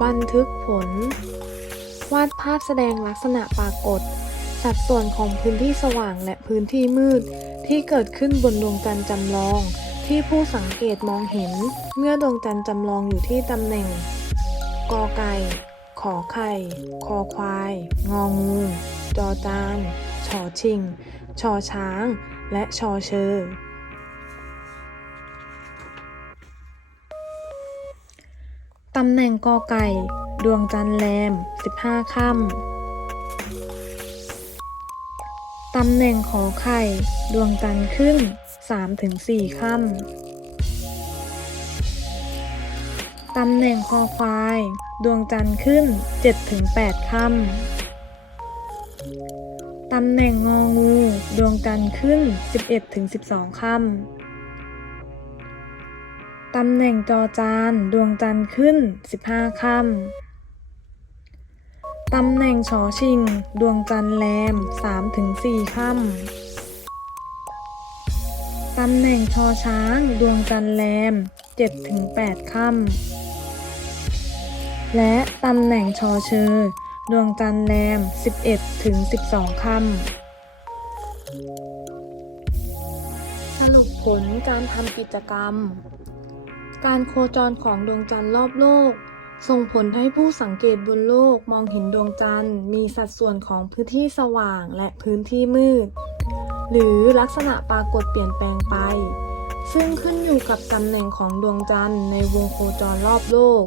บันทึกผล วาดภาพแสดงลักษณะปรากฏ สัดส่วนของพื้นที่สว่างและพื้นที่มืด ที่เกิดขึ้นบนดวงจันทร์จำลอง ที่ผู้สังเกตมองเห็น เมื่อดวงจันทร์จำลองอยู่ที่ตำแหน่ง กอไก่ ขอไข่ คอควาย งองู จอจาน ชอชิง ชอช้าง และชอเชอำแหน่งกอไก่ ดวงจันทร์แรม 15 ค่ำ ตำแหน่งขอไข่ ดวงจันทร์ขึ้น 3-4 ค่ำ ตำแหน่งคอควาย ดวงจันทร์ขึ้น 7-8 ค่ำ ตำแหน่งงองู ดวงจันทร์ขึ้น 11-12 ค่ำ ตำแหน่งจอจานดวงจันทร์ขึ้น 15ค่ำ ตำแหน่งชอชิง ดวงจันทร์แรม 3-4ค่ำ ตำแหน่งชอช้าง ดวงจันทร์แรม 7-8ค่ำ และตำแหน่งชอเชอ ดวงจันทร์แรม 11-12ค่ำสรุปผลการทำกิจกรรม การโคจรของดวงจันทร์รอบโลก ส่งผลให้ผู้สังเกตบนโลกมองเห็นดวงจันทร์ มีสัดส่วนของพื้นที่สว่างและพื้นที่มืด หรือลักษณะปรากฏเปลี่ยนแปลงไป ซึ่งขึ้นอยู่กับตำแหน่งของดวงจันทร์ในวงโคจรรอบโลก